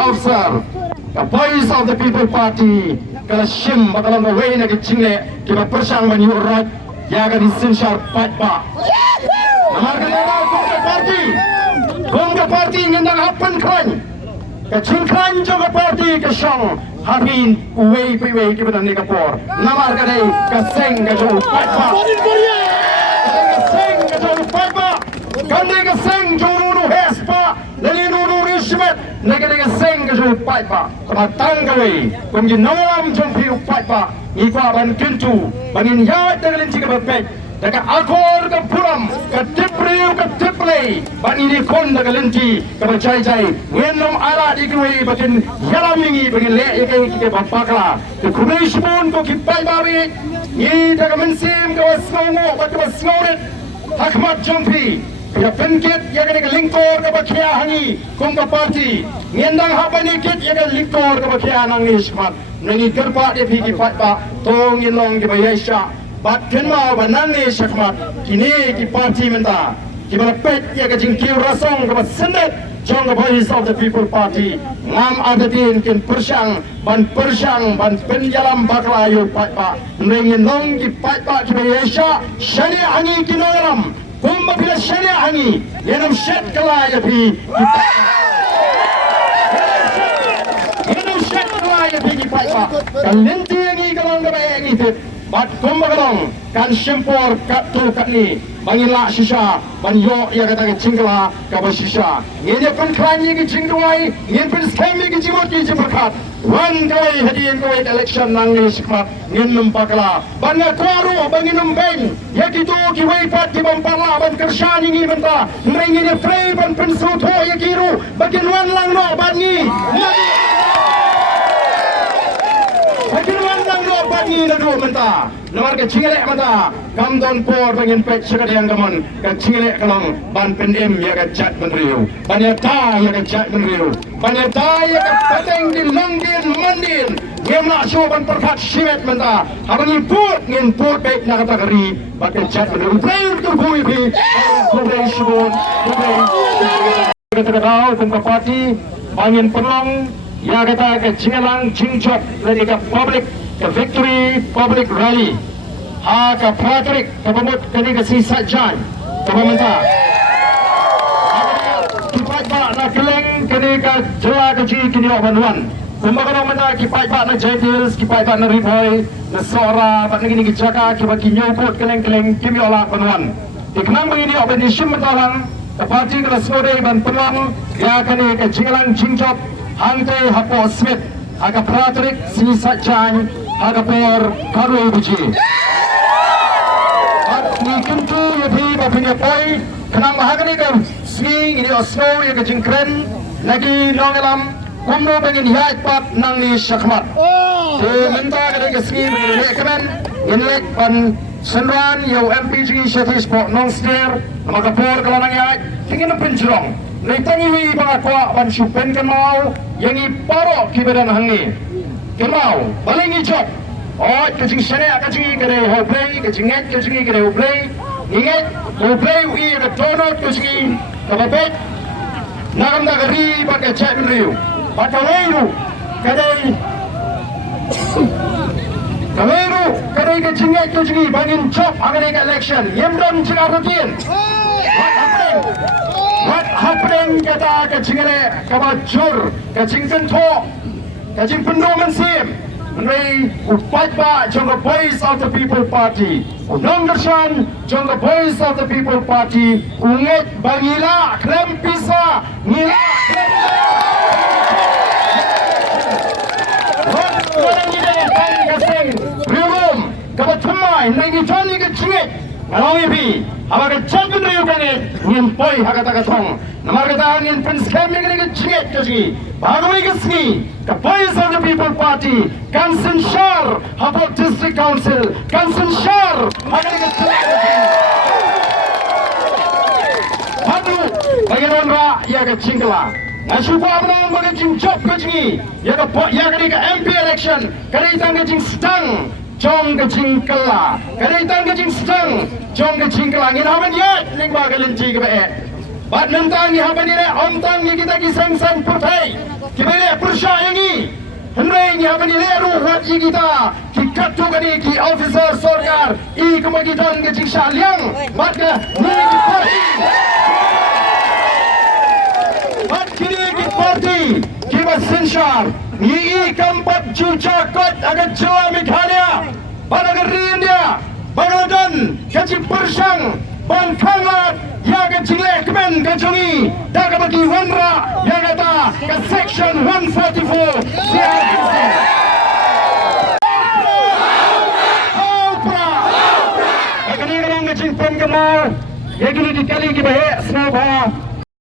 Officer, the voice of the People Party, kalau shim bakalan away na kecile, kita persang menu right, jaga di sensor fight pa. Namar Konga Party ngendang happen kran, kecil kran juga party kesong, habin away kita dan Khubor. Namar kadai keseng kejauh fight pa. Keseng kejauh fight pa, kandai keseng jauh hes pa, lagi Smit, negara seng kejauh fight pa, kematang kawai, kemudian nalam jompi fight pa, ipa ban kentu, banin yat dengan cika berpet, dekat akor ke puram, ke tipriu ke tiplay, ban ini kon dengan lenti, ke bercai-cai, ngenom arah di kawai, batin yalam ini, batin lek ikai kita bampakla, ke Khubor pun ko kipai babi, ni dekat mensim ke wasngongo, batu wasngoret, hakmat jompi. Ya penkit ya kena lingkor ke bakia hangi Konga Party ngendang haba ni kit ya kena lingkor ke bakia nangis mat nangi gerpa de pigi patba tong Pynlong ke bayasha bat kenma banangis sakmat kini ki party menta ki berpet ya ke jingkiu rasong ke sendet jong the voice of the People Party ngam adatin ken persang ban penjalam baklayu patba nangi Pynlong ki patba ke bayasha shani hangi kinoram Kumba bila syariah hangi, yenam syat kelaya pi. Yenam syat kelaya pi kipai pa. Kalenti yangi kalong kabaya yangi tip. Bat kumba kalong kan syempor kat tu kat ni. Bangin lak shisha, ban yok ya kata ke cingkala kaba shisha. Ngene pen klanyi ke cingduai, ngene pen skemi ke jimot ke jiberkat. Wan kawai hadiin kawai election nangi sikmat ngin numpakla. Ban ngakwaru bangin numbeng. Ya kitu ki waipat ki bampala ban kersyani ngi benta. Ngrengi ne frey ban pen suto ya kiru. Bakin wan lang no ban ngi. Bakin wan lang no ban ngi na do benta. Namar ke cingelek mata. Kam don por bangin pek syakad yang gamon. Ke cingelek kalong ban pen em ya ke jat menriu. Ban ya ta ya ke jat menriu. Ban ya ta ya ke pateng di longgin mandin. Ngem nak ban perkat Smit menta. Abang imput ngin put baik nak kata keri. Bat ke jat menriu. Player tu bui pi. Khubor subon. Kita tahu Konga Party bangin Pynlong ya kata ke Jingelang Jingjop lagi ke public ke victory public rally. Ha ke Tarik ke pemut kini ke sisa jan ke pemerintah. Kipat bak nak keleng kini ke Jylliew ke ji kini obanuan. Kumba kalau mana kipat bak nak Jylliew, kipat bak nak riboy, nak sora, bak nak kini ke Jaga, kipat kini nyokot keleng-keleng kimi olah obanuan. Dikenang begini oban isim mentalang. The party kelas sore ban Pynlong ya kini ke Jingelang Jingjop hantai hapo Smit aga Tarik sini sajan aga por karu buji ni kuntu ya bi bapinya poi kenang mahagani ke swing ini osno ya ke jingkren lagi nongelam kumno bangin hiat pat nang ni syakmat menta ke swing ni kemen inlek pan Senran yau MPG Shatis Pok Nongster maka por kalau nangya tingin penjrong leitangi wi bangakwa ban supen kan mau yang i paro kiberan hangi kan mau balingi job oh kecing sana kecing kere hoplay kecinget kecing kere hoplay inget hoplay wi ke donut kecing kabet nakam nagari pakai chat riu pataleru kadai Kameru kadai ke jingat ke jingi bangin chop agak ke election yemdom jingat rutin what happening kata ke jingare kabajur ke jingken to ke jing pendoman sim menai upat ba jong the voice of the People Party unongersan jong the voice of the People Party unget bangila klem pisa ngila Kabatumai, nangi Johnny ke cingit, ngalongi pi, abaga champion riu kange, ngin poi hakata katong, namar kata ngin penskami ke cingit ke singi, bagoi ke singi, the voice of the People Party, Kansen Shar, Habot District Council, Kansen Shar, hakata ke cingit ke singi. Padu, bagian ra ya ke cingkala, Syukur menang bagi Jingjop ke jingi. Ya ke MP election. Kali tang ke jing sedang. Jong ke jing kela. Kali tang ke jing sedang. Jong ke jing kela. Ngin haban yat. Ling ba ke lenci ke bae. Bat nentang ni haban ni le. Om tang ni kita ki sang partai. Kita le persya yang ni. Henry ni haban ni le ruhat kita. Ki katu ke ni ki officer sorkar. I kemagitan ke jing syaliang. Bat ke ni ki parti. Bat kini parti kiba sinshar ni keempat juta kot agar Jawa Meghalaya pada India Bangladesh kecil persang bangkangat yang kecil lekmen kejongi dah bagi wanra yang kata ke section 144 siap akan ini kecil penggemar yang ini dikali kita snowball